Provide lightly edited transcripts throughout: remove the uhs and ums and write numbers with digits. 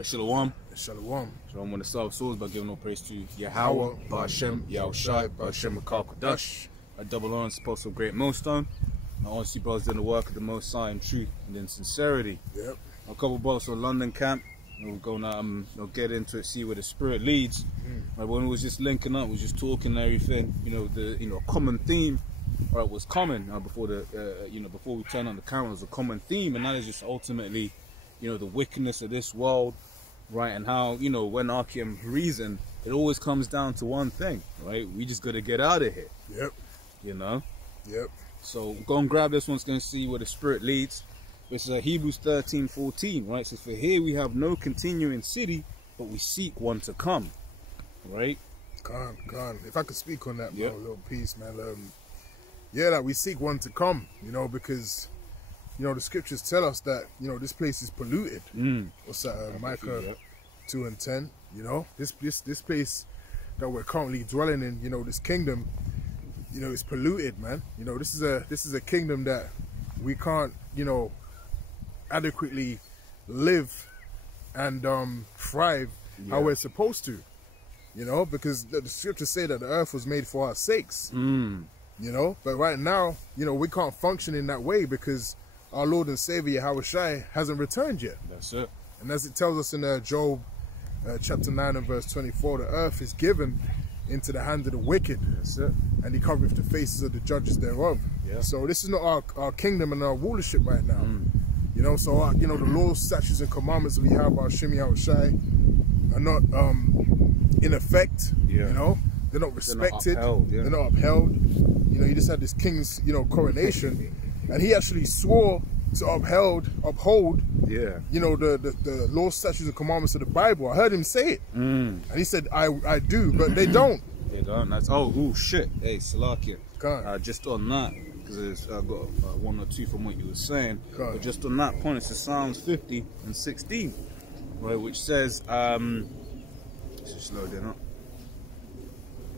Shalom. Shalom. Shalom on the South Souls by giving all praise to Yahweh, Ba'ashem, Yahushai, Ba'ashem, Makal-Kodash. A double honor, supposed to a great millstone. My honestly brothers doing the work of the Most High in truth and in sincerity. Yep. A couple of brothers from London camp. We're going to get into it, see where the spirit leads. Right, when we was just linking up, we was just talking and everything. The common theme. Right, was common before before we turn on the camera, was a common theme, and that is just ultimately, the wickedness of this world, right? And how, when Archeum reason, it always comes down to one thing, right? We just got to get out of here. Yep. Yep. So go and grab this one. It's going to see where the spirit leads. This is Hebrews 13:14, right? So for here we have no continuing city, but we seek one to come, right? Gone. If I could speak on that, yep. A little piece, man. Like we seek one to come, because, the scriptures tell us that, this place is polluted. What's that? Micah 2:10. This place that we're currently dwelling in, this kingdom, it's polluted, man. This is a kingdom that we can't, adequately live and thrive how we're supposed to, because the scriptures say that the earth was made for our sakes. But right now, we can't function in that way because our Lord and Savior, Yahushai, hasn't returned yet. That's it. And as it tells us in Job chapter 9 and verse 24, the earth is given into the hand of the wicked. That's it. And he covereth the faces of the judges thereof. Yeah. So this is not our kingdom and our rulership right now. So the laws, statutes, and commandments of Yahweh Hashem Yahushai are not in effect. They're not respected. They're not upheld. He just had this king's, coronation, and he actually swore to uphold, the law, statutes, and commandments of the Bible. I heard him say it, and he said, "I do," but they don't. They don't. That's shit. Hey, Salakia. Just on that, because I got one or two from what you were saying. But just on that point, it's Psalms 50 and 16, right, which says, let's just load it up.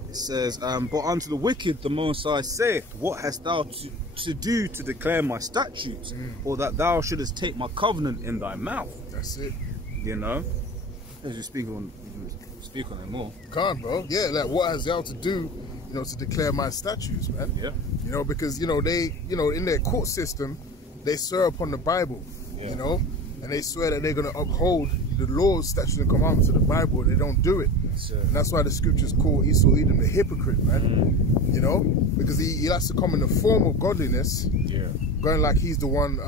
It says, but unto the wicked the Most High saith, what hast thou to do to declare my statutes, or that thou shouldest take my covenant in thy mouth? That's it. As you speak on it more. Bro. Yeah, like what has thou to do, to declare my statutes, man? Yeah. Because they, in their court system, they swear upon the Bible, and they swear that they're going to uphold the laws, statutes, and commandments of the Bible, and they don't do it. And that's why the scriptures call Esau Edom the hypocrite, man. Because he likes to come in the form of godliness, going like he's the one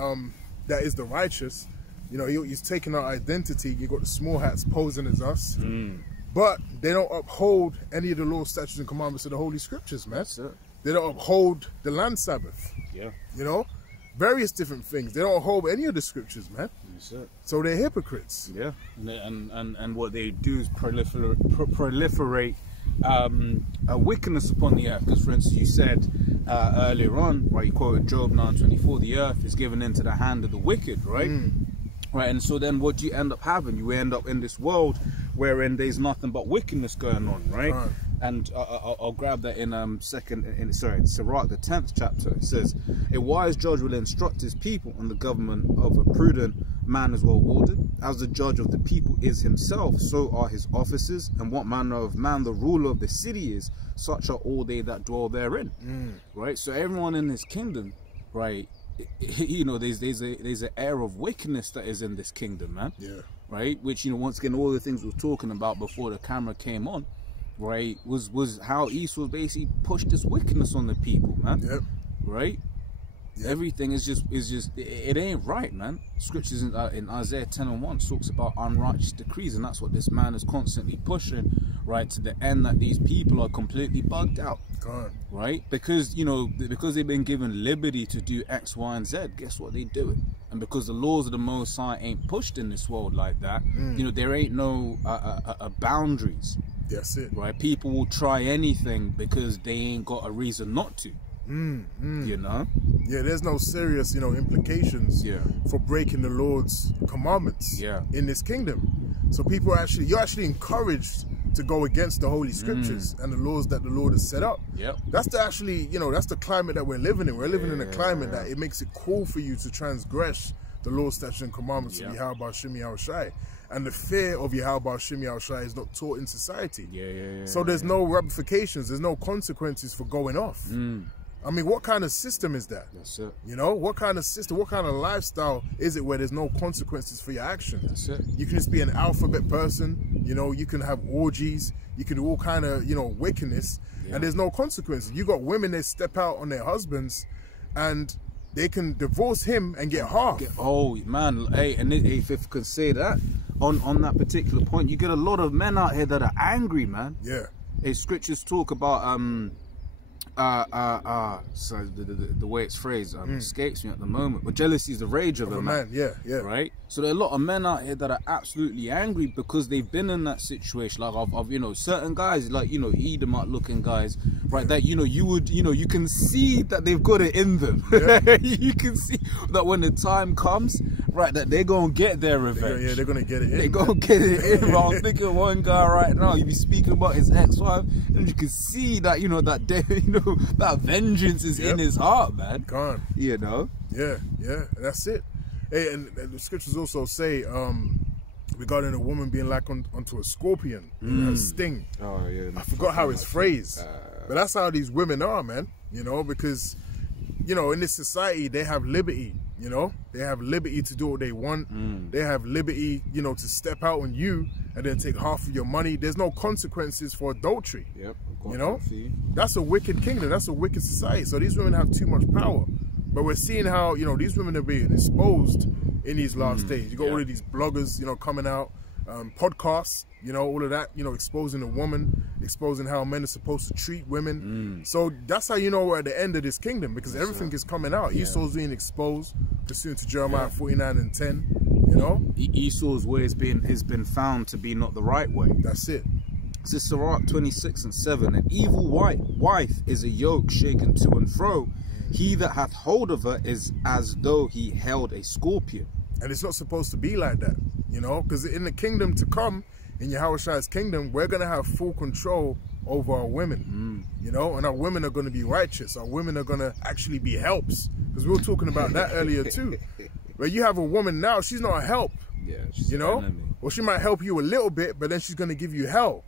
that is the righteous. He's taking our identity. You got the small hats posing as us, but they don't uphold any of the laws, statutes, and commandments of the Holy Scriptures, man. They don't uphold the land Sabbath. Various different things. They don't hold any of the scriptures, man. So they're hypocrites. And what they do is proliferate a wickedness upon the earth. Because, for instance, you said earlier on, right, you quoted Job 9:24, the earth is given into the hand of the wicked, right? Right, and so then what do you end up having? You end up in this world wherein there's nothing but wickedness going on, right? And I'll grab that in Sirach, the 10th chapter. It says, a wise judge will instruct his people, and the government of a prudent man is well ordered. As the judge of the people is himself, so are his officers, and what manner of man the ruler of the city is, such are all they that dwell therein. Right? So everyone in his kingdom, right, there's an air of wickedness that is in this kingdom, man. Right? Which, once again, all the things we were talking about before the camera came on, right, was how Esau basically pushed this wickedness on the people, man. Right? Everything is just it ain't right, man. Scriptures in Isaiah 10:1 talks about unrighteous decrees, and that's what this man is constantly pushing, right, to the end that these people are completely bugged out. Right? Because because they've been given liberty to do X, Y, and Z, guess what, they do it. And because the laws of the Most High ain't pushed in this world like that, there ain't no boundaries. That's it. Right? People will try anything because they ain't got a reason not to. There's no serious implications for breaking the Lord's commandments in this kingdom. So people you're actually encouraged to go against the Holy Scriptures and the laws that the Lord has set up. That's that's the climate that we're living in. We're living in a climate that it makes it cool for you to transgress the law, statutes, and commandments of Yahweh Shem Yahushai. And the fear of Yahweh Shem Yahushai is not taught in society. So there's no ramifications, there's no consequences for going off. I mean, what kind of system is that? That's it. You know, what kind of system, what kind of lifestyle is it where there's no consequences for your actions? That's it. You can just be an alphabet person, you know, you can have orgies, you can do all kind of, you know, wickedness, and there's no consequences. You got women that step out on their husbands and they can divorce him and get half. Oh man, hey, and if I could say that on that particular point, you get a lot of men out here that are angry, man. Hey, scriptures talk about so the way it's phrased escapes me at the moment, but jealousy is the rage of a man. Right. So there are a lot of men out here that are absolutely angry because they've been in that situation. Like of you know, certain guys, like, you know, Edomite looking guys, right, that, you know, you can see that they've got it in them. You can see that when the time comes, right, that they're gonna get their revenge. They're gonna get it in. They're gonna get it in. I'm thinking of one guy right now, you be speaking about his ex-wife, and you can see that, you know, that you know, that vengeance is in his heart, man. You know? That's it. Hey, and the scriptures also say regarding a woman being like onto a scorpion, a sting. I forgot how it's phrased, but that's how these women are, man. You know, because, you know, in this society they have liberty. You know, they have liberty to do what they want. They have liberty, you know, to step out on you and then take half of your money. There's no consequences for adultery. You know, that's a wicked kingdom. That's a wicked society. So these women have too much power. But we're seeing how, you know, these women are being exposed in these last days. You got all of these bloggers, you know, coming out, podcasts, you know, all of that, you know, exposing a woman, exposing how men are supposed to treat women. So that's how you know we're at the end of this kingdom, because everything is coming out. Esau's being exposed, pursuant to Jeremiah 49 and 10, you know. Esau's way has been found to be not the right way. That's it. This is Sirach 26 and 7. An evil wife is a yoke shaken to and fro. He that hath hold of her is as though he held a scorpion. And it's not supposed to be like that, you know, because in the kingdom to come, in Yahushai's kingdom, we're going to have full control over our women, you know, and our women are going to be righteous. Our women are going to actually be helps, because we were talking about that earlier too. Where you have a woman now, she's not a help, you know, or she might help you a little bit, but then she's going to give you hell.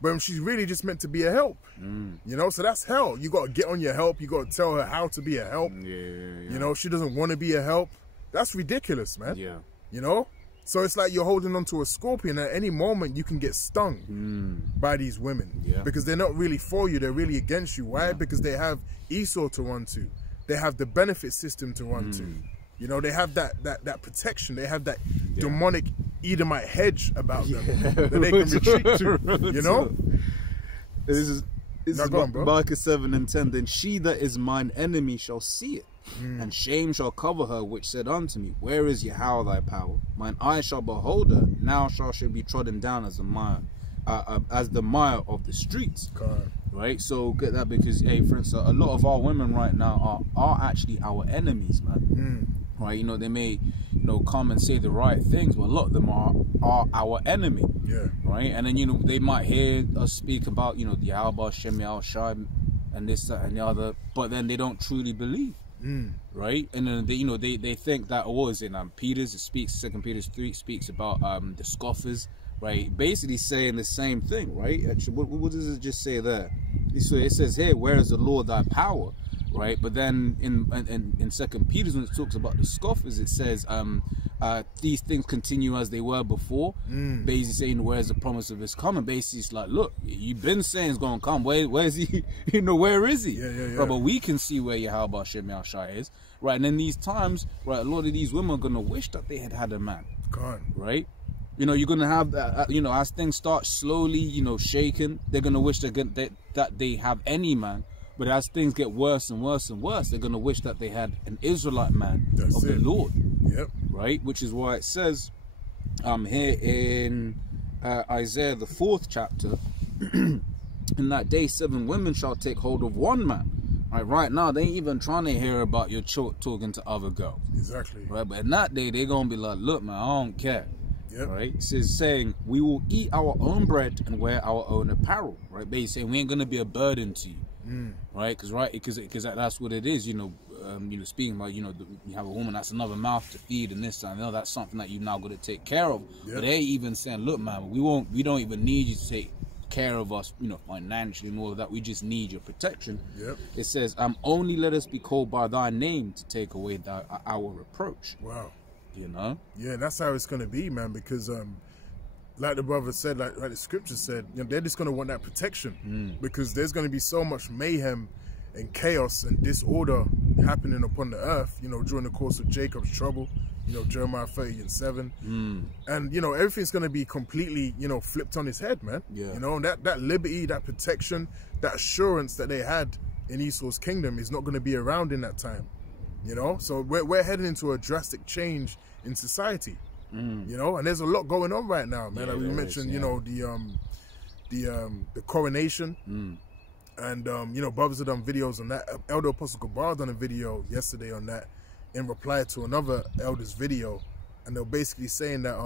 But she's really just meant to be a help, you know, so that's hell. You got to get on your help. You got to tell her how to be a help. You know, she doesn't want to be a help. That's ridiculous, man. You know, so it's like you're holding on to a scorpion. At any moment you can get stung by these women because they're not really for you. They're really against you. Why? Because they have Esau to run to. They have the benefit system to run to. You know, they have that protection. They have that demonic Edomite hedge about them that they can retreat to, you know? This is Micah 7 and 10. Then she that is mine enemy shall see it, and shame shall cover her, which said unto me, where is Yahweh thy power? Mine eyes shall behold her, now shall she be trodden down as the mire of the streets. Right? So get that, because, hey, for instance, a lot of our women right now are actually our enemies, man. Right? You know, they may, you know, come and say the right things, but a lot of them are our enemy. Right? And then, you know, they might hear us speak about, you know, the Yahweh Shem Yahushai and this, that, and the other, but then they don't truly believe. Right? And then they, you know, they think that, oh, is in Peter's, it speaks, 2 Peter 3 speaks about the scoffers, right? Basically saying the same thing, right? Actually, what does it just say there? So it says here, where is the Lord thy power? Right? But then in 2 Peter, when it talks about the scoffers, it says these things continue as they were before. Basically saying, where's the promise of his coming? Basically it's like, look, you've been saying it's going to come. Where's he? You know, where is he? Right, but we can see where Yahweh Shem Yahushai is. Right? And in these times, right, a lot of these women are going to wish that they had a man. Right? You know, you're going to have that, you know, as things start slowly, you know, shaking, they're going to wish that they have any man. But as things get worse and worse and worse, they're going to wish that they had an Israelite man of the Lord. Right? Which is why it says here in Isaiah, the 4th chapter, in that day 7 women shall take hold of one man. Right now, they ain't even trying to hear about your talking to other girls. Right? But in that day, they're going to be like, look, man, I don't care. Right? It says, saying, we will eat our own bread and wear our own apparel. Right? Basically saying, we ain't going to be a burden to you. Right? Because that's what it is. You know, speaking about, you have a woman that's another mouth to feed and this and that, that's something that you now got to take care of. But they even saying, look, man, we don't even need you to take care of us, financially and all of that. We just need your protection. It says, only let us be called by thy name to take away our reproach. Wow. Yeah, that's how it's going to be, man, because like the brother said, like the scripture said, they're just going to want that protection because there's going to be so much mayhem and chaos and disorder happening upon the earth, during the course of Jacob's trouble, Jeremiah 30:7. And, everything's going to be completely, flipped on its head, man. And that liberty, that protection, that assurance that they had in Esau's kingdom is not going to be around in that time, So we're heading into a drastic change in society, and there's a lot going on right now, man. Like we mentioned, the coronation. And, brothers have done videos on that. Elder Apostle Gabar done a video yesterday on that in reply to another elder's video. And they're basically saying that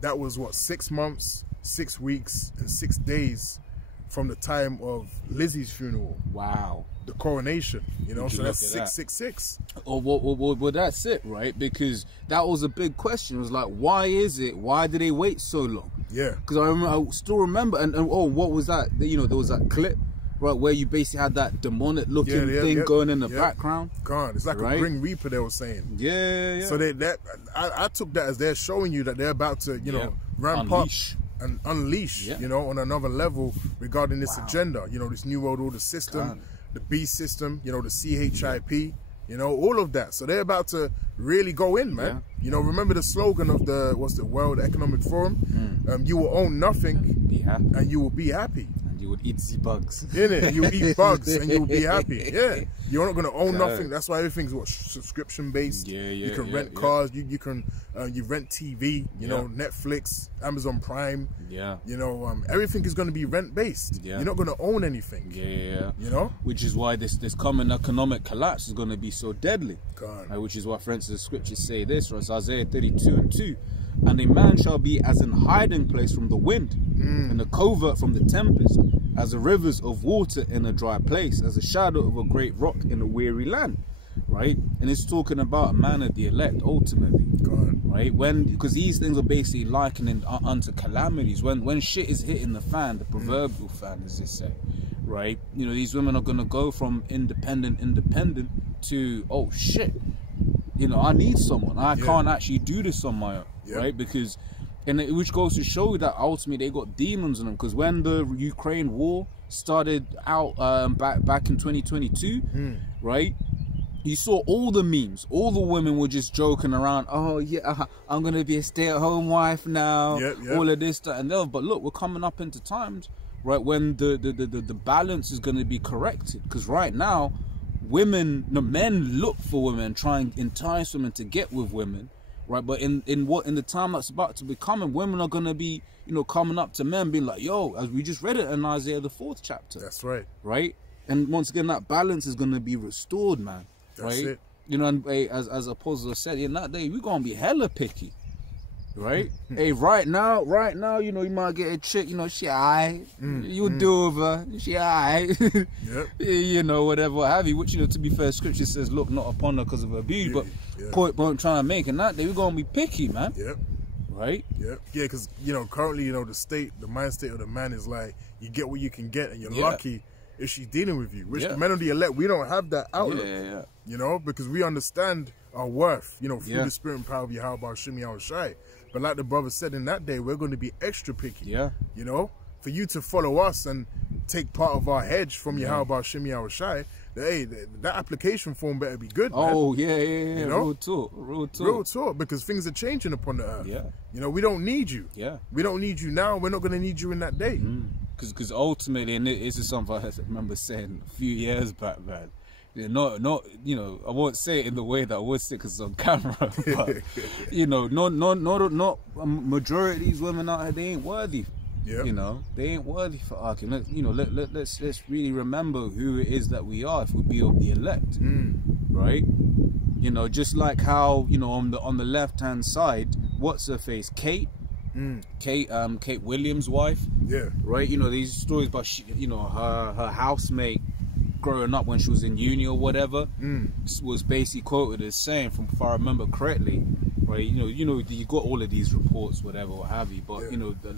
that was, 6 months, 6 weeks, and 6 days from the time of Lizzie's funeral. Wow. The coronation, so that's 666. Well, that's it, right? Because that was a big question. It was like, why did they wait so long? Yeah. Because I still remember, and what was that? There was that clip, right, where you basically had that demonic looking thing going in the background. God, it's like a Grim Reaper, they were saying. Yeah. So I took that as they're showing you that they're about to, ramp up and unleash, on another level regarding this agenda. This New World Order system, the beast system, the CHIP, all of that. So they're about to really go in, man. Remember the slogan of the World Economic Forum? You will own nothing, be happy, and you will be happy. And you would eat the bugs. You eat bugs and you'll be happy. Yeah. You're not going to own nothing. That's why everything's subscription based. You can rent cars. You can you rent TV. Netflix, Amazon Prime. Everything is going to be rent based. You're not going to own anything. Which is why this coming economic collapse is going to be so deadly. Which is why, for instance, the scriptures say this, right? It's Isaiah 32:2. And a man shall be as an hiding place from the wind, and a covert from the tempest, as the rivers of water in a dry place, as a shadow of a great rock in a weary land. Right? And it's talking about a man of the elect ultimately. Right? Because these things are basically likening unto calamities. When shit is hitting the fan, the proverbial fan, as they say. Right? These women are gonna go from independent to, oh shit, I need someone. I can't actually do this on my own. Right? Because, which goes to show that ultimately they got demons in them. Because when the Ukraine war started out back in 2022, right? You saw all the memes. All the women were just joking around. Oh yeah, I'm gonna be a stay-at-home wife now. All of this, that, and the other. But look, we're coming up into times, right, when the balance is gonna be corrected. Because right now, men look for women, try and entice women to get with women. Right, but in the time that's about to be coming, women are gonna be, coming up to men, being like, "Yo," as we just read it in Isaiah the 4th chapter. That's right. Right, and once again, that balance is gonna be restored, man. That's right. It. And as Apostle said, in that day, we're gonna be hella picky. Right. Hey, right now, you might get a chick. She alright. You do with her. She alright. Whatever have you. Which to be fair, Scripture says, look not upon her because of her beauty, but point trying to make. And that day, we're gonna be picky, man. Right. Yeah, because currently, the mind state of the man is like, you get what you can get, and you're lucky if she's dealing with you. Which the men of the elect, we don't have that outlook. Because we understand our worth. Through the spirit and power of Yahweh Shimi Shai. But like the brother said, in that day, we're going to be extra picky. For you to follow us and take part of our hedge from Yahweh Shimi Shai, hey, that application form better be good, man. Oh, yeah. Real talk. Real talk, because things are changing upon the earth. We don't need you. We don't need you now. We're not going to need you in that day. Because ultimately, and this is something I remember saying a few years back, man. Not I won't say it in the way that I would say because it's on camera, but not a majority of these women out here, they ain't worthy. They ain't worthy for argument. Let's really remember who it is that we are if we be of the elect, right? Just like how on the left hand side, what's her face, Kate Williams' wife, right? These stories about her housemate growing up when she was in uni or whatever, was basically quoted as saying, from if I remember correctly, right? You got all of these reports, whatever, what have you, but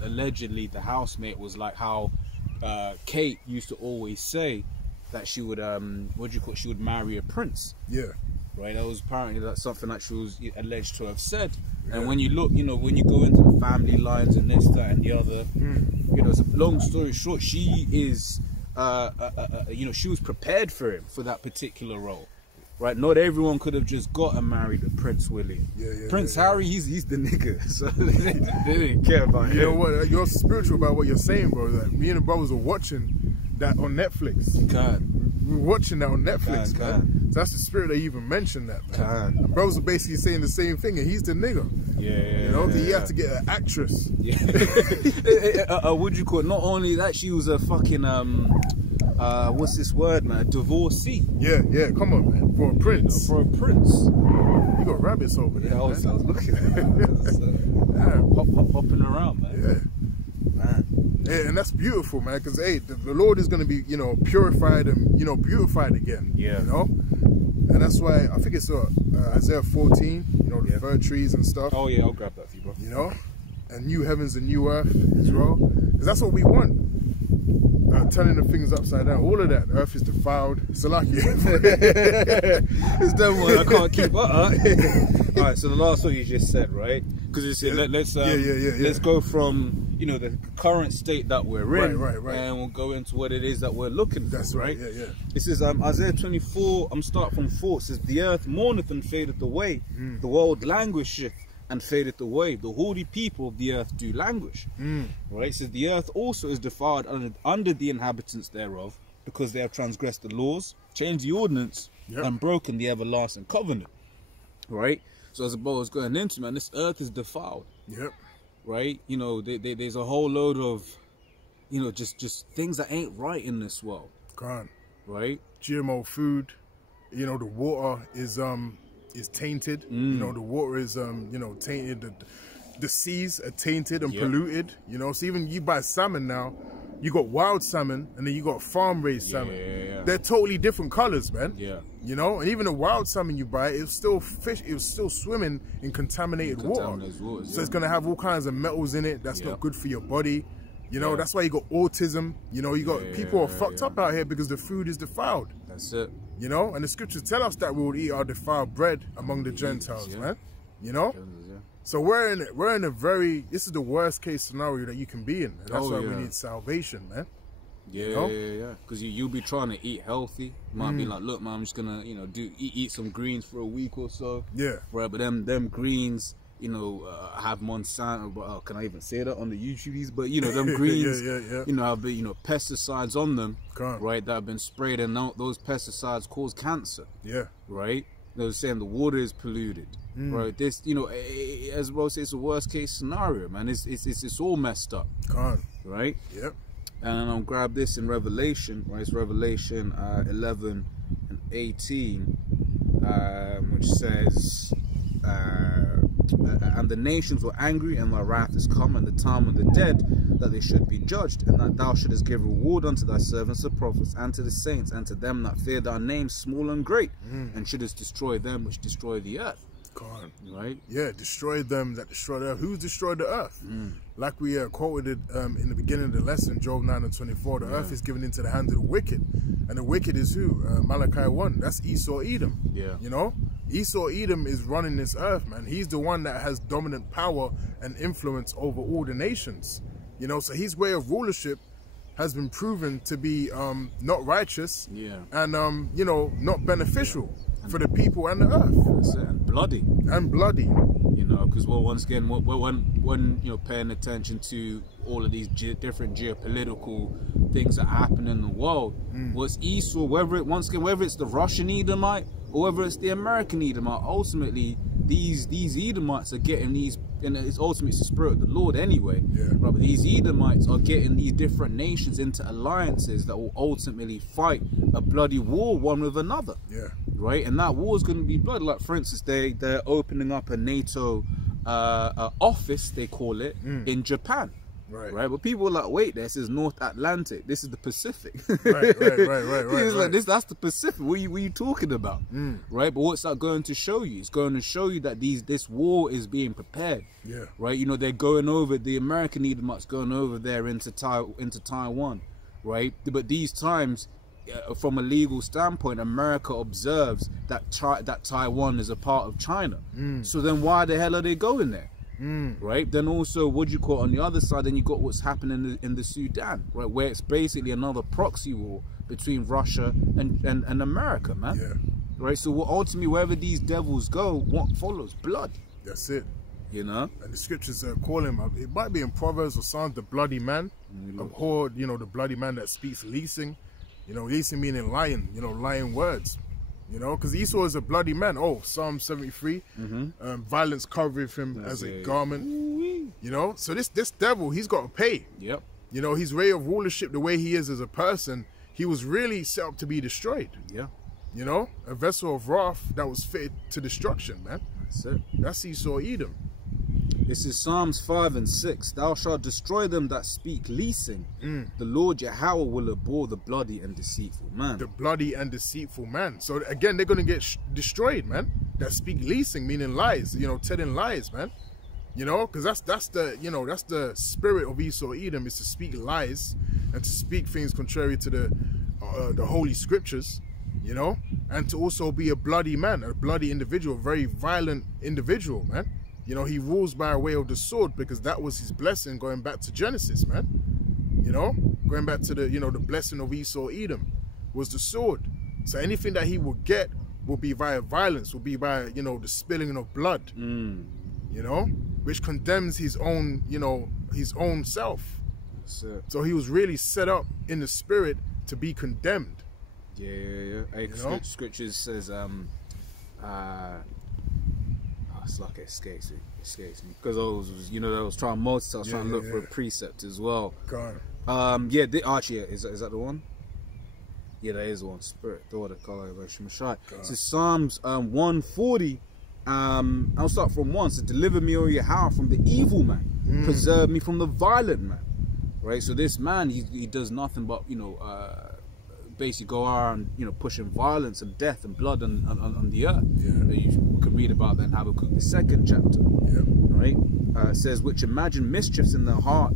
allegedly the housemate was like how Kate used to always say that she would she would marry a prince. Yeah. Right, that was apparently that's something that she was alleged to have said. And when you look, when you go into the family lines and this, that, and the other, it's a long story short. She is, she was prepared for him for that particular role. Right, not everyone could have just got and married a Prince William. Prince Harry, he's the nigga, so they didn't care about him. You know what? You're spiritual about what you're saying, bro. Like, me and the brothers are watching that on Netflix. We're watching that on Netflix, man. So that's the spirit that even mentioned that, man. And brothers are basically saying the same thing, and he's the nigga. He had to get an actress. Would you call it? Not only that, she was a fucking what's this word, man? A divorcee. Yeah, come on, man. For a prince. For a prince. You got rabbits over there. I was looking at it. Hopping around, man. Yeah, and that's beautiful, man, because hey, the Lord is going to be, purified and, beautified again. Yeah. And that's why I think it's Isaiah 14, the fir trees and stuff. Oh yeah, I'll grab that for you, bro. And new heavens and new earth as well, because that's what we want. Turning the things upside down, all of that. Earth is defiled. Salaki. It's done one. I can't keep up. All right, so the last one you just said, right? Because you said let's go from the current state that we're in, right, and we'll go into what it is that we're looking for. That's right. Yeah. It says Isaiah 24. I'm start from 4. It says, "The earth mourneth and fadeth away, the world languisheth and fadeth away. The haughty people of the earth do languish." Right? It says, "The earth also is defiled under the inhabitants thereof, because they have transgressed the laws, changed the ordinance, and broken the everlasting covenant." Right? So as Bo was going into, man, this earth is defiled. Right? There's a whole load of, just things that ain't right in this world. Right? GMO food. The water is tainted. The water is tainted. The seas are tainted and polluted. So even you buy salmon now, you got wild salmon and then you got farm raised salmon. They're totally different colors, man. And even the wild salmon you buy, it's still fish. It's still swimming in contaminated water. So it's gonna have all kinds of metals in it. That's not good for your body. That's why you got autism. You got people are fucked up out here because the food is defiled. That's it. And the scriptures tell us that we will eat our defiled bread among the Gentiles, man. So we're in a very, this is the worst case scenario that you can be in. And that's why we need salvation, man. Because you'll be trying to eat healthy. You might be like, look, man, I'm just gonna, eat some greens for a week or so. Right, but them greens, have Monsanto, but can I even say that on the YouTubies? But them greens, have pesticides on them, right? That have been sprayed, and those pesticides cause cancer. Right. They're saying the water is polluted. Right. This, as well as it's a worst case scenario, man. It's all messed up. Right. And I'll grab this in Revelation. Right. It's Revelation 11 and 18, which says. And the nations were angry, and thy wrath is come, and the time of the dead, that they should be judged, and that thou shouldest give reward unto thy servants the prophets, and to the saints, and to them that fear thy name, small and great, and shouldest destroy them which destroy the earth. Right? Yeah, destroy them that destroy the earth. Who's destroyed the earth? Like we quoted in the beginning of the lesson, Job 9 and 24, the earth is given into the hands of the wicked. And the wicked is who? Malachi 1. That's Esau Edom. Esau Edom is running this earth, man. He's the one that has dominant power and influence over all the nations. So his way of rulership has been proven to be not righteous and, not beneficial for the people and the earth. And bloody. Because once again, when paying attention to all of these different geopolitical things that happen in the world, what's Esau, whether it's the Russian Edomite or whether it's the American Edomite, ultimately these Edomites are getting these, and it's ultimately the spirit of the Lord anyway. Right, but these Edomites are getting these different nations into alliances that will ultimately fight a bloody war one with another. Right, and that war is going to be bloody. Like for instance, they're opening up a NATO office, they call it, in Japan. Right. But people were like, wait, this is North Atlantic. This is the Pacific. Right. It's like, that's the Pacific. What are you talking about? Right. But what's that going to show you? It's going to show you that this war is being prepared. Yeah. Right. You know, they're going over, the American Edomites going over there into Taiwan. Right. But these times, from a legal standpoint, America observes that Taiwan is a part of China. So then why the hell are they going there? Right. Then also, what do you call it, on the other side? Then you got what's happening in the Sudan, right, where it's basically another proxy war between Russia and America, man. Yeah. Right. So ultimately, wherever these devils go, what follows? Blood. That's it. You know. And the scriptures call him. It might be in Proverbs or Psalms, the bloody man. Abhor, you know, the bloody man that speaks leasing. You know, leasing meaning lying. You know, lying words. You know, because Esau is a bloody man. Oh, Psalm 73. Violence covereth him as a garment. You know, so this devil, he's got to pay. Yep. You know, his way of rulership, the way he is as a person, he was really set up to be destroyed. Yeah. You know, a vessel of wrath that was fitted to destruction, man. That's it. That's Esau Edom. This is Psalms 5 and 6. Thou shalt destroy them that speak leasing. The Lord Yahweh will abhor the bloody and deceitful man. The bloody and deceitful man. So again, they're going to get destroyed, man. That speak leasing, meaning lies. You know, telling lies, man. You know, because that's the, you know, that's the spirit of Esau Edom, is to speak lies and to speak things contrary to the holy scriptures. You know, and to also be a bloody man, a bloody individual, a very violent individual, man. You know, he rules by way of the sword, because that was his blessing going back to Genesis, man. You know, going back to the, you know, the blessing of Esau Edom was the sword. So anything that he will get will be via violence, will be by, you know, the spilling of blood, you know, which condemns his own, you know, his own self. So he was really set up in the spirit to be condemned. Yeah. Scripture says, it's like it escapes me because I was trying to multitask, I was trying to look for a precept as well. Yeah, actually, is that the one? Yeah, that is the one. Spirit, daughter, color, Shemashai. This is Psalms 140. I'll start from 1. So deliver me, O Yahweh, from the evil man, preserve me from the violent man. Right. So this man, he does nothing but, you know, basically go around, you know, pushing violence and death and blood on the earth. You can read about that in Habakkuk, the 2nd chapter. Right. It says, which imagine mischiefs in their heart,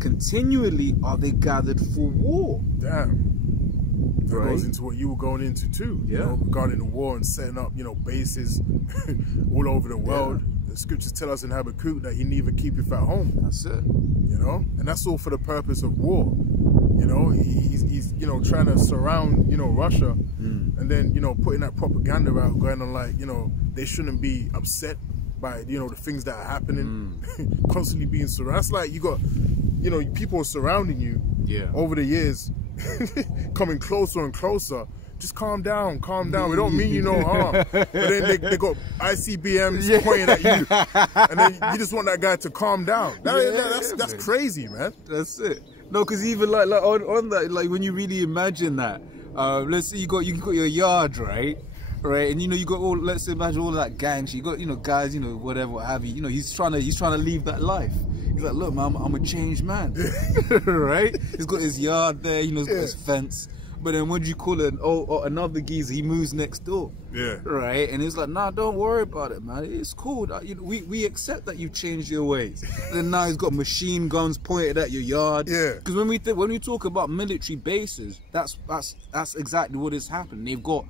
continually are they gathered for war. Damn. That goes into what you were going into too. You know, regarding the war and setting up, you know, bases all over the world. The scriptures tell us in Habakkuk that he neither keepeth at home. That's it. You know, and that's all for the purpose of war. You know, he's you know, trying to surround, you know, Russia, and then, you know, putting that propaganda out, going on like, you know, they shouldn't be upset by, you know, the things that are happening, constantly being surrounded. That's like, you got, you know, people surrounding you over the years, coming closer and closer. Just calm down, calm down. We don't mean you no harm. But then they got ICBMs pointing at you, and then you just want that guy to calm down. That's crazy, man. That's it. No, because even like on that, like when you really imagine that, let's say you got your yard, right, and you know you got all, let's imagine all of that gang shit. You got, you know, guys, you know, whatever, what have you. You know, he's trying to leave that life. He's like, look, man, I'm a changed man, right? He's got his yard there, you know, he's got his fence. But then what do you call it? Oh, another geezer, he moves next door. Right? And he's like, nah, don't worry about it, man. It's cool. You know, we accept that you've changed your ways. And then now he's got machine guns pointed at your yard. Because when we talk about military bases, that's exactly what is happening. They've got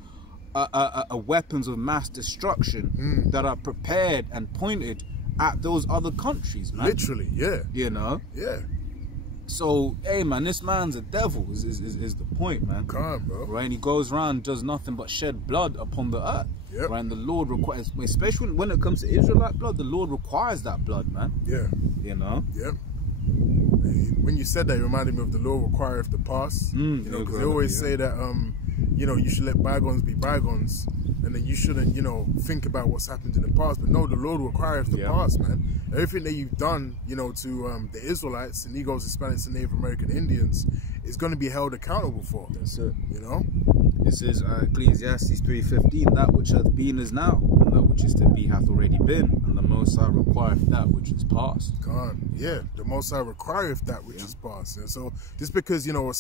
weapons of mass destruction that are prepared and pointed at those other countries, man. Literally, You know? So, hey man, this man's a devil is the point, man. Come on, bro. Right, and he goes around, does nothing but shed blood upon the earth. Right, and the Lord requires, especially when it comes to Israelite blood, the Lord requires that blood, man. You know? When you said that, it reminded me of the Lord requireth the past. You know, because they always say that, you know, you should let bygones be bygones, and then you shouldn't, you know, think about what's happened in the past. But no, the Lord requires the past, man. Everything that you've done, you know, to the Israelites, the Negroes, Hispanics, and Native American Indians is going to be held accountable for. That's it. You know? This is Ecclesiastes 3:15, that which hath been is now, and that which is to be hath already been, and the Most High requireth that which is past. Yeah, the Most High requireth that which is past. And so just because, you know,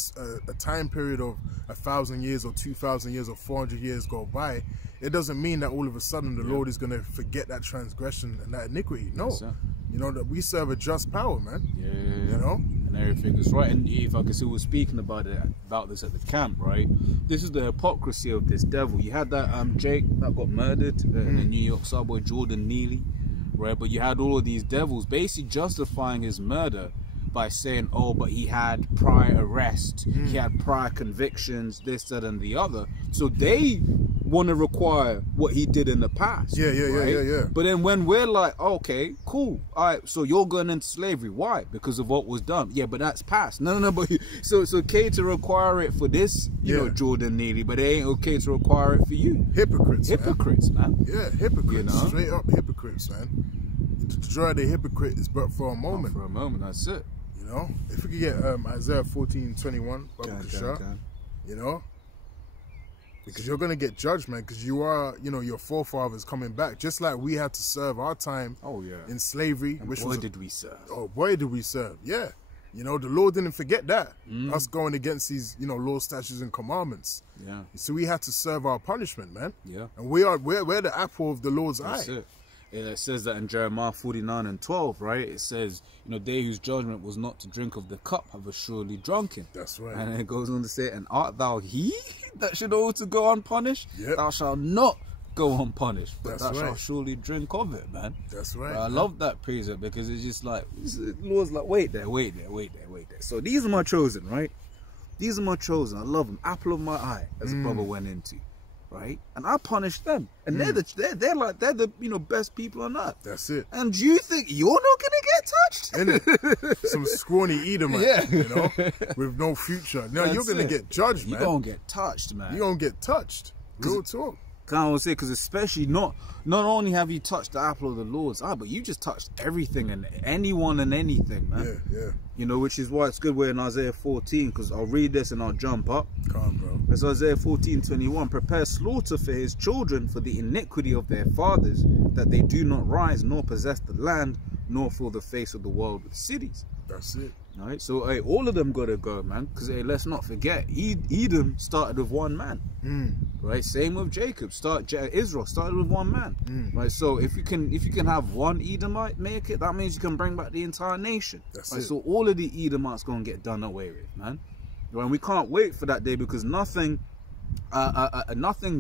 a time period of 1,000 years or 2,000 years or 400 years go by, it doesn't mean that all of a sudden the Lord is going to forget that transgression and that iniquity. No. Yes, you know, that we serve a just power, man. You know? And everything is right. And if I can see, we were speaking about this at the camp, right? This is the hypocrisy of this devil. You had that Jake that got murdered in the New York subway, Jordan Neely, right? But you had all of these devils basically justifying his murder by saying, oh, but he had prior arrest, he had prior convictions, this, that, and the other. So they want to require what he did in the past. Yeah. But then when we're like, okay, cool, all right, so you're going into slavery. Why? Because of what was done. Yeah, but that's past. No, but so it's okay to require it for this, you know, Jordan Neely, but it ain't okay to require it for you. Hypocrites, man. Yeah, hypocrites. You know? Straight up hypocrites, man. The joy of the hypocrite is but for a moment. For a moment, that's it. You know, if we could get Isaiah 14:21, you know, because you're gonna get judged, man. Because you are, you know, your forefathers coming back, just like we had to serve our time. In slavery. And boy, did we serve! Oh boy, did we serve! Yeah, you know, the Lord didn't forget that. Us going against these, you know, laws, statutes, and commandments. Yeah. So we had to serve our punishment, man. Yeah. And we're the apple of the Lord's That's eye. It. It says that in Jeremiah 49:12, right? It says, you know, they whose judgment was not to drink of the cup have assuredly drunken. That's right. And it goes on to say, and art thou he that should also go unpunished? Yep. Thou shalt not go unpunished, but That's thou shalt surely drink of it, man. That's right. But I love that precept because it's just like, the Lord's like, wait there. So these are my chosen, right? These are my chosen. I love them. Apple of my eye, as a brother went into. Right, and I punish them, and they're the you know, best people on earth. That's it. And you think you're not gonna get touched? Some scrawny Edomite, you know, with no future. Now you're gonna get judged, man. You're gonna get touched, man. You're gonna get touched. Real talk. Can't say, because especially not only have you touched the apple of the Lord's eye, but you just touched everything and anyone and anything, man. Yeah. You know, which is why it's good we're in Isaiah 14, because I'll read this and I'll jump up. Come, bro. It's Isaiah 14:21. Prepare slaughter for his children for the iniquity of their fathers, that they do not rise nor possess the land, nor fill the face of the world with cities. That's it. All right, so hey, all of them gotta go, man, because hey, let's not forget, Edom started with one man, right? Same with Jacob. Israel started with one man, right? So if you can have one Edomite make it, that means you can bring back the entire nation. That's right? it. So all of the Edomites gonna get done away with, man. And we can't wait for that day, because nothing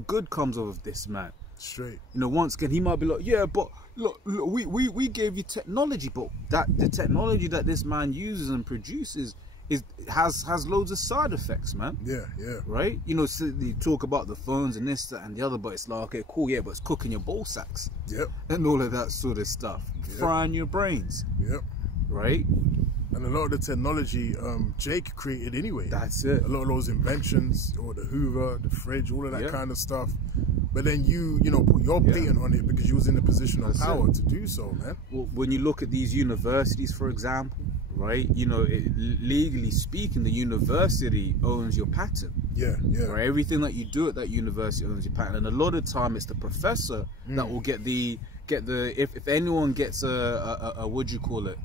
good comes of this man. Straight. You know, once again, he might be like, yeah, but look, we gave you technology, but the technology that this man uses and produces has loads of side effects, man. Yeah. Right? You know, so they talk about the phones and this, that, and the other, but it's like, okay, cool, yeah, but it's cooking your ball sacks. Yep. And all of that sort of stuff. Yep. Frying your brains. Yep. Right? And a lot of the technology Jake created anyway. That's it. A lot of those inventions, or the Hoover, the fridge, all of that kind of stuff. But then you know, put your patent on it because you was in the position of power to do so, man. Well, when you look at these universities, for example, right, you know, legally speaking, the university owns your patent. Yeah. Right? Everything that you do at that university owns your patent. And a lot of time it's the professor that will get the if anyone gets a what do you call it,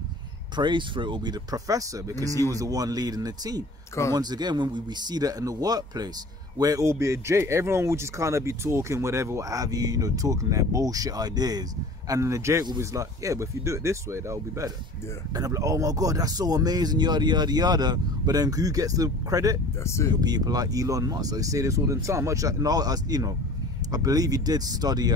praise for it, will be the professor, because he was the one leading the team. And once again, when we see that in the workplace, where it will be a Jake, everyone will just kind of be talking whatever, what have you, you know, talking their bullshit ideas, and then the Jake will be like, yeah, but if you do it this way, that will be better. Yeah. And I'm like, oh my god, that's so amazing, yada yada yada. But then who gets the credit? That's it. You know, people like Elon Musk. I say this all the time. Much like, you know, I believe he did study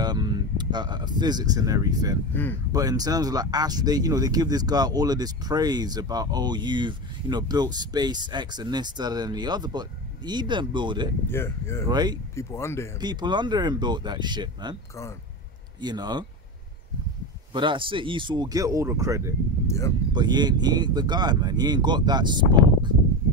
physics and everything, but in terms of like they give this guy all of this praise about, oh, you've, you know, built SpaceX and this, that, and the other, but he didn't build it. Yeah. Right? People under him built that shit, man. Can't. You know? But that's it. Esau will get all the credit. Yep. But he ain't the guy, man. He ain't got that spark,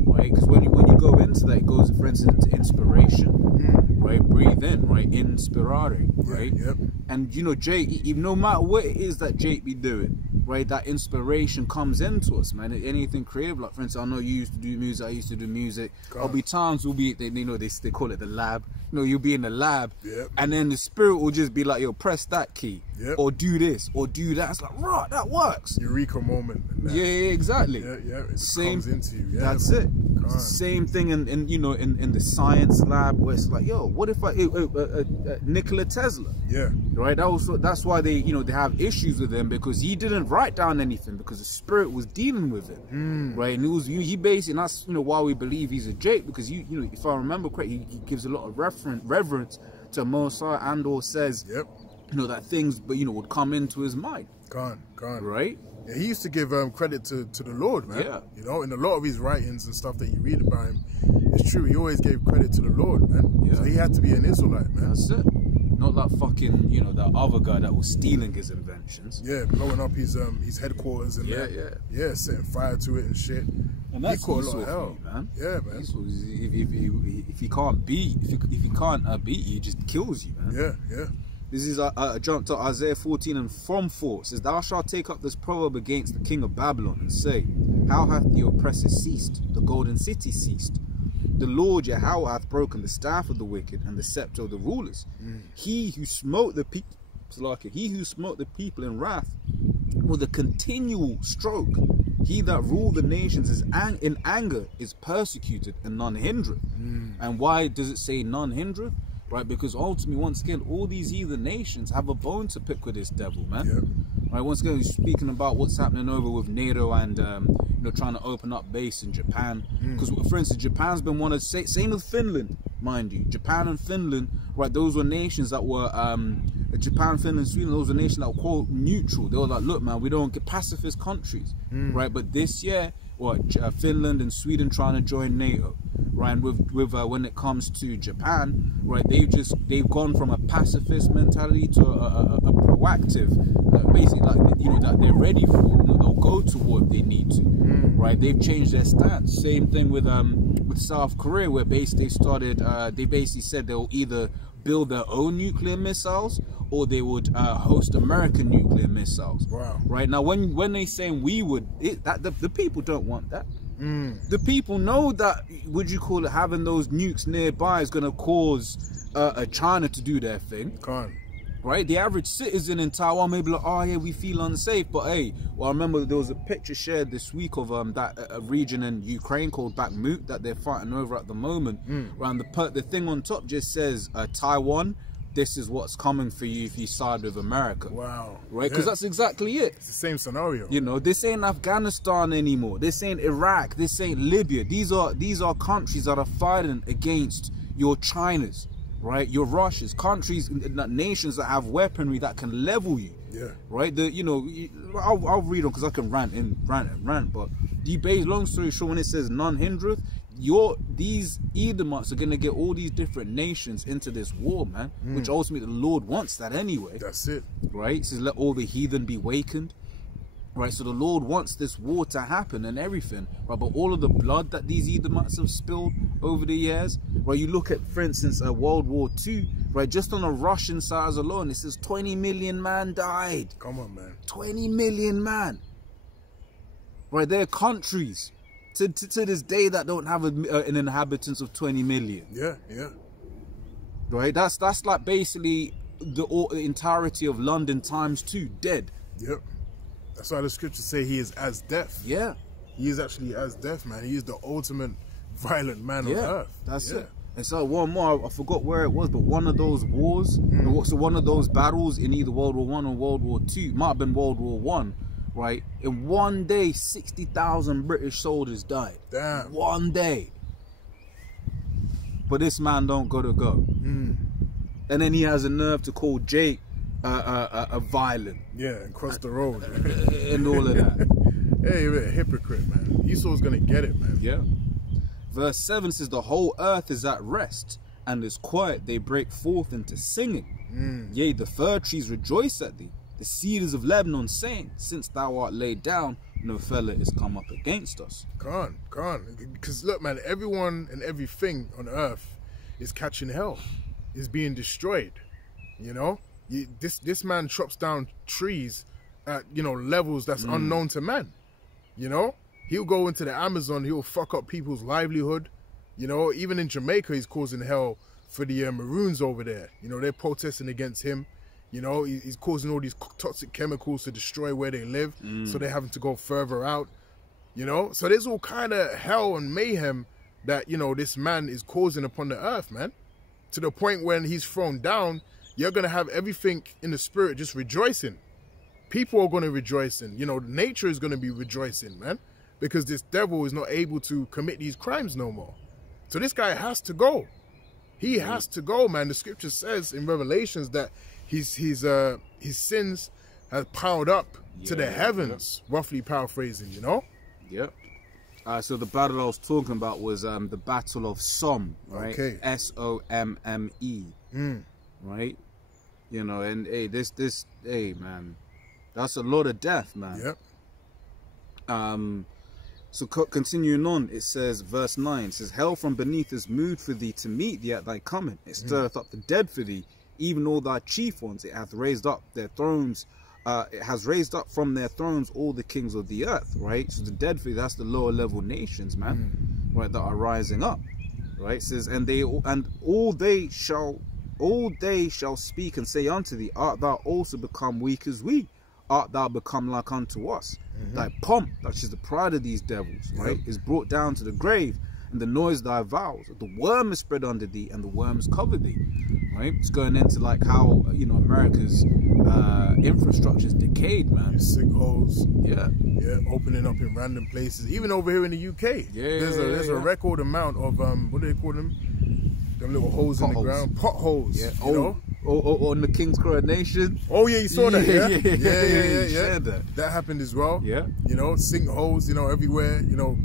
right? Because when you go into that, it goes, for instance, into inspiration, right? Breathe in, right? Inspirare, right? Yep. And you know, Jake, no matter what it is that Jake be doing, right? That inspiration comes into us, man. Anything creative, like for instance, I know you used to do music. I used to do music. There'll be times they call it the lab. you'll be in the lab, and then the spirit will just be like, yo, press that key, or do this, or do that. It's like, right, that works. Eureka moment. Yeah, exactly. It same comes into you. That's it. Same thing in the science lab, where it's like, yo, what if Nikola Tesla? Right. That's why they have issues with him, because he didn't write down anything, because the spirit was dealing with it. Right. And it was he basically, and that's why we believe he's a Jake, because if I remember correctly, he gives a lot of reverence to Mosiah, and or says that things would come into his mind. Right. Yeah, he used to give credit to the Lord, man. In a lot of his writings and stuff that you read about him, it's true. He always gave credit to the Lord, man. So he had to be an Israelite, man. That's it. Not that fucking that other guy that was stealing his inventions. Blowing up his headquarters and setting fire to it and shit. And that's he caught a lot of hell, man. Man. If he can't beat you, he just kills you, man. This is jump to Isaiah 14 and from 4. It says, thou shalt take up this proverb against the king of Babylon and say, how hath the oppressor ceased? The golden city ceased. The Lord Yahweh hath broken the staff of the wicked and the scepter of the rulers. He who smote the people, in wrath with a continual stroke. He that ruled the nations in anger is persecuted, and none hindereth. And why does it say none hindereth? Right, because ultimately, once again, all these heathen nations have a bone to pick with this devil, man. Right, once again, speaking about what's happening over with NATO and trying to open up base in Japan. Because, for instance, Japan's been one of same with Finland, mind you. Japan and Finland, right? Those were nations that were Japan, Finland, Sweden. Those were nations that were quote neutral. They were like, look, man, we don't get pacifist countries, right? But this year, Finland and Sweden trying to join NATO. Right, and with when it comes to Japan, right, they've gone from a pacifist mentality to a proactive, basically like that they're ready for. They'll go to war if they need to. Right, they've changed their stance. Same thing with South Korea, where they basically said they'll either build their own nuclear missiles or they would host American nuclear missiles. Right, now when they say we would, the people don't want that. The people know that, having those nukes nearby is going to cause China to do their thing. Right? The average citizen in Taiwan may be like, oh yeah, we feel unsafe. But hey, I remember there was a picture shared this week of that region in Ukraine called Bakhmut that they're fighting over at the moment. Around the thing on top just says Taiwan, this is what's coming for you if you side with America. Right? Because that's exactly it. It's the same scenario. This ain't Afghanistan anymore. This ain't Iraq. This ain't Libya. These are countries that are fighting against your Chinas, right? Your Russias, countries, nations that have weaponry that can level you. Right? I'll read on because I can rant. But long story short, when it says none hindereth, these Edomites are going to get all these different nations into this war, man, which ultimately the Lord wants that anyway. That's it. Right? It says let all the heathen be wakened. Right? So the Lord wants this war to happen and everything. Right? But all of the blood that these Edomites have spilled over the years, right? You look at, for instance, World War II, right? Just on the Russian side alone, it says 20 million man died. Come on, man. 20 million man. Right? There are countries to this day that don't have an inhabitants of 20 million. Right, that's like basically the entirety of London times 2 dead. That's why the scriptures say he is as death. He is actually as death, man. He is the ultimate violent man on earth. That's it. And so one more, I forgot where it was, but one of those wars, so one of those battles in either World War I or World War II, might have been World War I. Right, in one day 60,000 British soldiers died. Damn. One day. But this man don't gotta go. And then he has a nerve to call Jake a violent. And cross the road. And all of that. Hey, you're a hypocrite, man. Esau's gonna get it, man. Verse 7 says the whole earth is at rest and is quiet. They break forth into singing. Yea, the fir trees rejoice at thee. The cedars of Lebanon saying, since thou art laid down, no fella is come up against us. Can't. Because look, man, everyone and everything on earth is catching hell, is being destroyed. This man chops down trees at levels that's unknown to man. He'll go into the Amazon, he'll fuck up people's livelihood. Even in Jamaica, he's causing hell for the Maroons over there. You know, they're protesting against him. You know, he's causing all these toxic chemicals to destroy where they live, so they're having to go further out. You know, so there's all kind of hell and mayhem that, you know, this man is causing upon the earth, man. To the point when he's thrown down, you're going to have everything in the spirit just rejoicing. People are going to rejoice in, you know, nature is going to be rejoicing, man. Because this devil is not able to commit these crimes no more. So this guy has to go. He has to go, man. The scripture says in Revelations that his sins have piled up to the heavens, roughly paraphrasing, you know? Yep. So the battle I was talking about was the Battle of Somme, right? Okay. S-O-M-M-E, right? You know, and hey, hey, man, that's a lot of death, man. Yep. So continuing on, it says, verse 9, it says, hell from beneath is moved for thee to meet thee at thy coming. It stirreth up the dead for thee, even all thy chief ones. It hath raised up their thrones. It has raised up from their thrones all the kings of the earth, right? So the dead for thee, that's the lower level nations, man, right, that are rising up, right? It says, and all they shall speak and say unto thee, art thou also become weak as we? Art thou become like unto us? Thy pomp, which is the pride of these devils, right, is brought down to the grave, and the noise of thy vows. The worm is spread under thee, and the worms cover thee. Right? It's going into like how, you know, America's infrastructure is decayed, man. Sinkholes. Yeah. Yeah, opening up in random places. Even over here in the UK. Yeah. There's a record amount of what do they call them? Them little holes in the ground. Potholes. Yeah. You know? Or on the King's Coronation. Oh yeah, you saw that, yeah? Yeah. That happened as well. Yeah. You know, sinkholes, you know, everywhere, you know.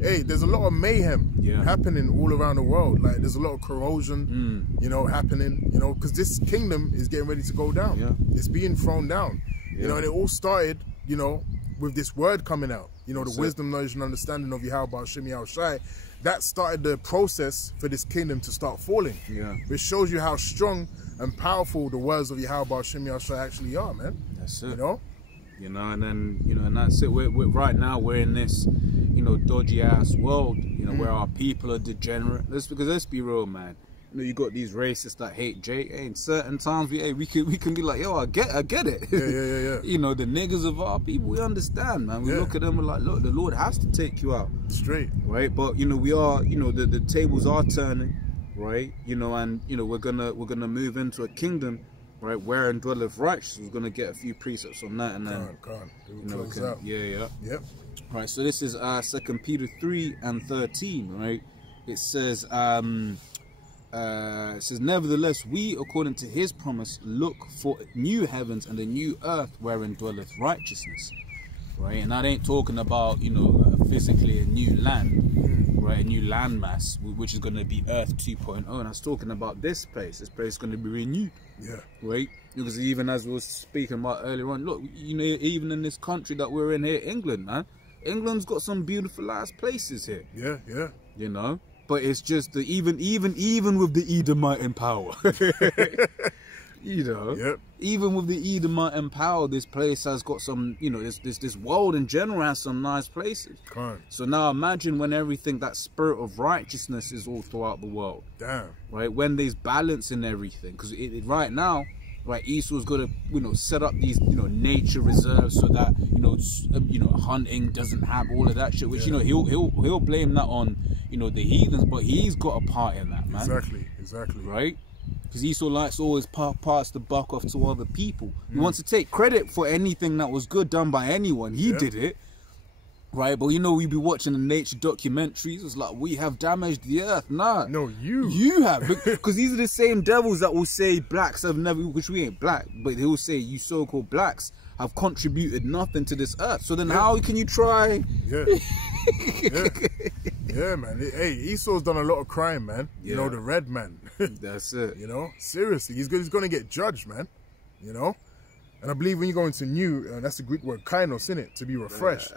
Hey, there's a lot of mayhem happening all around the world. Like, there's a lot of corrosion, you know, happening, you know, because this kingdom is getting ready to go down. Yeah. It's being thrown down. You know, and it all started, you know, with this word coming out. You know, the wisdom, knowledge, and understanding of Yahweh Shem Yahushai. That started the process for this kingdom to start falling. Yeah. Which shows you how strong and powerful the words of Yahweh Shem Yahushai actually are, man. That's it. You know? You know, and then, you know, and that's it. We're right now, we're in this, you know, dodgy ass world, you know, where our people are degenerate. Because let's be real, man. You know, you got these racists that hate Jake. Hey, in certain times, we can be like, yo, I get it. Yeah. You know, the niggas of our people, we understand, man. We look at them and like, look, the Lord has to take you out. Straight. Right? But, you know, we are, you know, the tables are turning, right? You know, and, you know, we're gonna move into a kingdom, right, wherein dwelleth righteousness. We're gonna get a few precepts on that, and then you know, Yep. Right, so this is 2 Peter 3:13, right? It says, nevertheless, we, according to his promise, look for new heavens and a new earth wherein dwelleth righteousness. Right, and that ain't talking about, you know, physically a new land, right, a new landmass, which is going to be Earth 2.0, and I was talking about this place. This place is going to be renewed. Yeah. Right, because even as we were speaking about earlier on, look, you know, even in this country that we're in here, England, man, England's got some beautiful ass places here. Yeah. You know, but it's just the even with the Edomite in power. You know, even with the Edomite in power, this place has got some, you know, this world in general has some nice places. So now imagine when everything, that spirit of righteousness is all throughout the world. Damn. Right, when there's balance in everything, because right now, right, Esau's got to, you know, set up these, you know, nature reserves so that, you know, hunting doesn't have all of that shit. Which you know, he'll blame that on, you know, the heathens, but he's got a part in that, man. Exactly. Right. Because Esau likes to always pass the buck off to other people. He wants to take credit for anything that was good done by anyone. He did it, right? But you know, we be watching the nature documentaries. It's like, we have damaged the earth. Nah. No, you have. Because these are the same devils that will say blacks have never, which we ain't black, but they will say you so-called blacks have contributed nothing to this earth. So then how can you try? Yeah, man. Hey, Esau's done a lot of crime, man. You know, the red man. That's it. You know, seriously, he's going to get judged, man. You know, and I believe when you go into new, that's the Greek word kainos, innit? To be refreshed.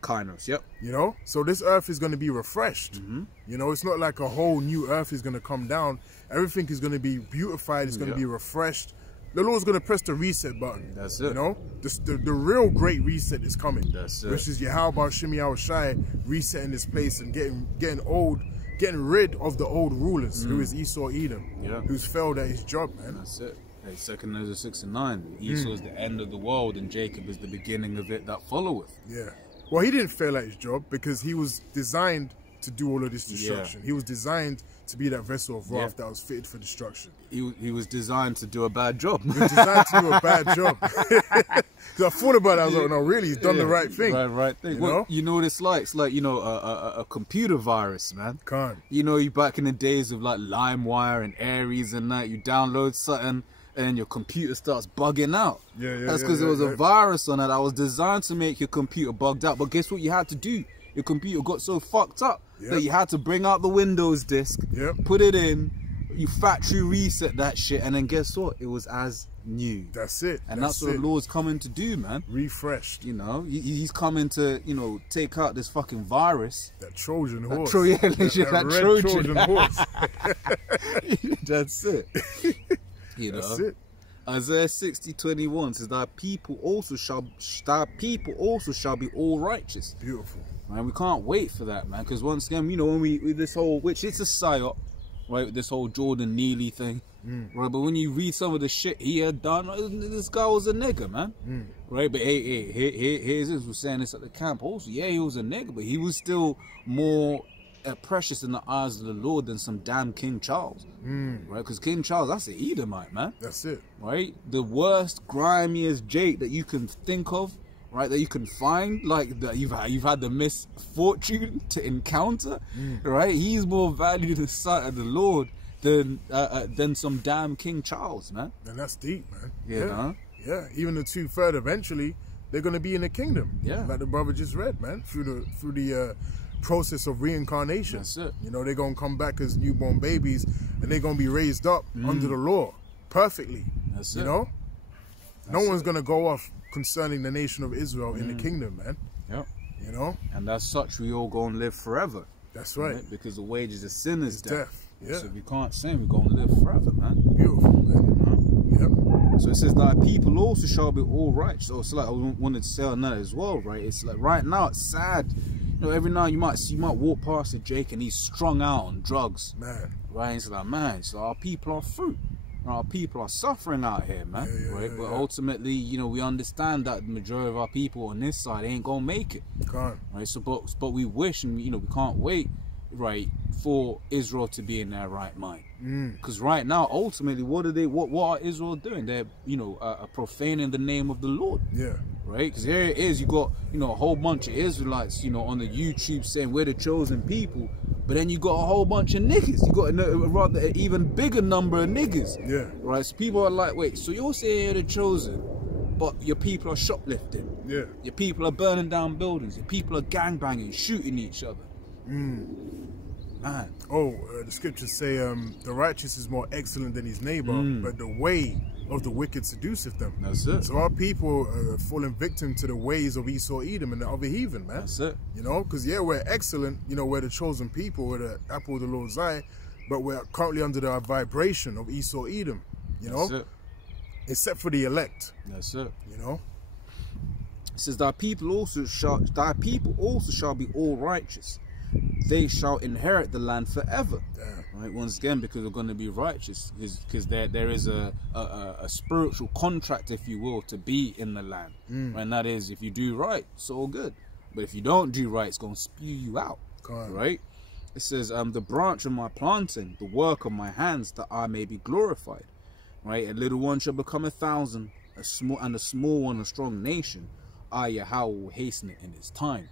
Kainos, yep. You know, so this earth is going to be refreshed. You know, it's not like a whole new earth is going to come down. Everything is going to be beautified. It's going to be refreshed. The Lord's going to press the reset button. That's it. You know, the real great reset is coming. That's it. Which is Yahweh Shem Yahushai resetting this place and getting old getting rid of the old rulers, who is Esau Edom, Yeah. who's failed at his job, man. That's it. Hey, 2 Ezra 6 and 9. Esau is the end of the world, and Jacob is the beginning of it that followeth. Yeah. Well, he didn't fail at his job because he was designed to do all of this destruction. He was designed to be that vessel of wrath that was fitted for destruction. He was designed to do a bad job. He was designed to do a bad job. Because I thought about it, I was like, no, really, he's done the right thing. Right thing. You know what it's like? It's like, you know, a computer virus, man. Can't. You know, you back in the days of like LimeWire and Ares and that, you download something and your computer starts bugging out. That's because there was a virus on it that was designed to make your computer bugged out. But guess what you had to do? Your computer got so fucked up that you had to bring out the Windows disk, put it in, you factory reset that shit, and then guess what? It was as new. That's it. And that's what the Lord's coming to do, man. Refreshed. You know, he's coming to, you know, take out this fucking virus. That Trojan horse. That red Trojan horse. That's it. You know? That's it. Isaiah 60:21 says that people also shall be all righteous. Beautiful. Man, we can't wait for that, man. Because once again, you know, when we this whole, which it's a psyop, right? This whole Jordan Neely thing, right? But when you read some of the shit he had done, this guy was a nigga, man, right? But here's this, was saying this at the camp also. Yeah, he was a nigga, but he was still more precious in the eyes of the Lord than some damn King Charles, right? Because King Charles, that's an Edomite, man. That's it, right? The worst, grimiest Jake that you can think of, right? That you can find, like that you've had the misfortune to encounter, right? He's more valued in the sight of the Lord than some damn King Charles, man. And that's deep, man. You know? Yeah. Even the 2/3 eventually, they're gonna be in the kingdom. Yeah. Like the brother just read, man, through the process of reincarnation. That's it. You know, they're gonna come back as newborn babies, and they're gonna be raised up under the law perfectly. That's you it. know, no one's gonna go off concerning the nation of Israel in the kingdom, man. Yep. You know, and as such, we all gonna live forever. That's right. Because the wages of sin is death. Yeah. So if you can't sin, we're gonna live forever, man. Beautiful, man. Yep. So it says that people also shall be all right. So it's like I wanted to say on that as well, right? It's like right now it's sad. You know, every now you might walk past a Jake and he's strung out on drugs, man. Right? It's like, man, so our people are fruit. Our people are suffering out here, man. Right? But ultimately, you know, we understand that the majority of our people on this side ain't gonna make it. Can't. Right? So, but we wish, and you know, we can't wait, right, for Israel to be in their right mind. Because right now, ultimately, what are Israel doing? They're, you know, profaning the name of the Lord. Yeah. Right? Because here it is, you got, you know, a whole bunch of Israelites, you know, on the YouTube saying we're the chosen people, but then you got a whole bunch of niggas. You got a rather even bigger number of niggas. Yeah. Right? So people are like, wait, so you're saying you're the chosen, but your people are shoplifting. Yeah. Your people are burning down buildings. Your people are gangbanging, shooting each other. Man. Oh, the scriptures say the righteous is more excellent than his neighbor, but the way of the wicked seduceth them. That's it. So our people are falling victim to the ways of Esau, Edom, and the other heathen, man. That's it. You know, because yeah, we're excellent. You know, we're the chosen people, we're the apple of the Lord's eye, but we're currently under the vibration of Esau, Edom. You know, That's it. Except for the elect. That's it. You know. It says, thy people also shall be all righteous. They shall inherit the land forever. Right? Once again, because we're going to be righteous, because there is a spiritual contract, if you will, to be in the land. Right? And that is, if you do right, it's all good. But if you don't do right, it's going to spew you out. Right? It says, the branch of my planting, the work of my hands, that I may be glorified. Right? A little one shall become 1,000, a small one a strong nation. I, Yahweh, will hasten it in its time.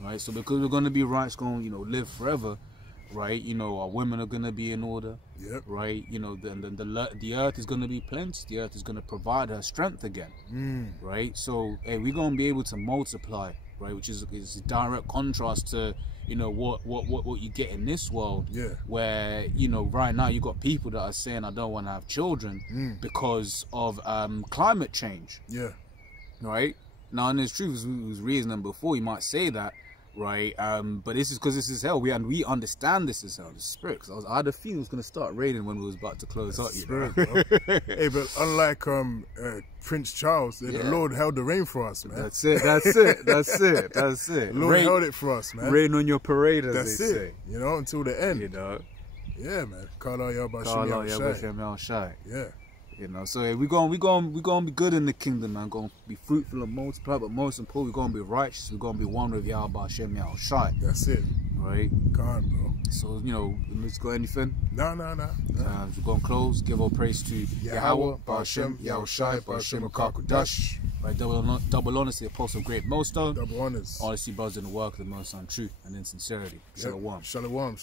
Right? So because we're going to be right, it's going to, you know, live forever. Right? You know, our women are going to be in order. Yep. Right? You know, the earth is going to be plenty. The earth is going to provide her strength again. Right? So, hey, we're going to be able to multiply. Right? Which is a direct contrast to, you know, what you get in this world. Yeah. Where, you know, right now you got people that are saying, I don't want to have children because of climate change. Yeah. Right? Now, in his truth, as we was reasoning before, you might say that, right? But this is because this is hell. We understand this is hell, the spirit. Because I had a feeling it was going to start raining when we was about to close up. Spirit, bro. Hey, but unlike Prince Charles, the Lord held the rain for us, man. That's it. The Lord held it for us, man. Rain on your parade, as that's they it. say. You know, until the end. You know. Yeah, man. Kala Yabashim Shai. Yeah. You know, so we're gonna be good in the kingdom, man. Gonna be fruitful and multiply, but most important, we're gonna be righteous. We're gonna be one with Yahweh Hashem Shai. That's it. Right? Come on, bro. So, you know, let's go anything? No. We're gonna close, give all praise to Yahweh, Hashem, Shai, Hashem Kakudash. Right, double honors to the apostle of great millstone. Double honors. Honesty, brothers in the work of the most on truth and in sincerity. Shalom. Shalom.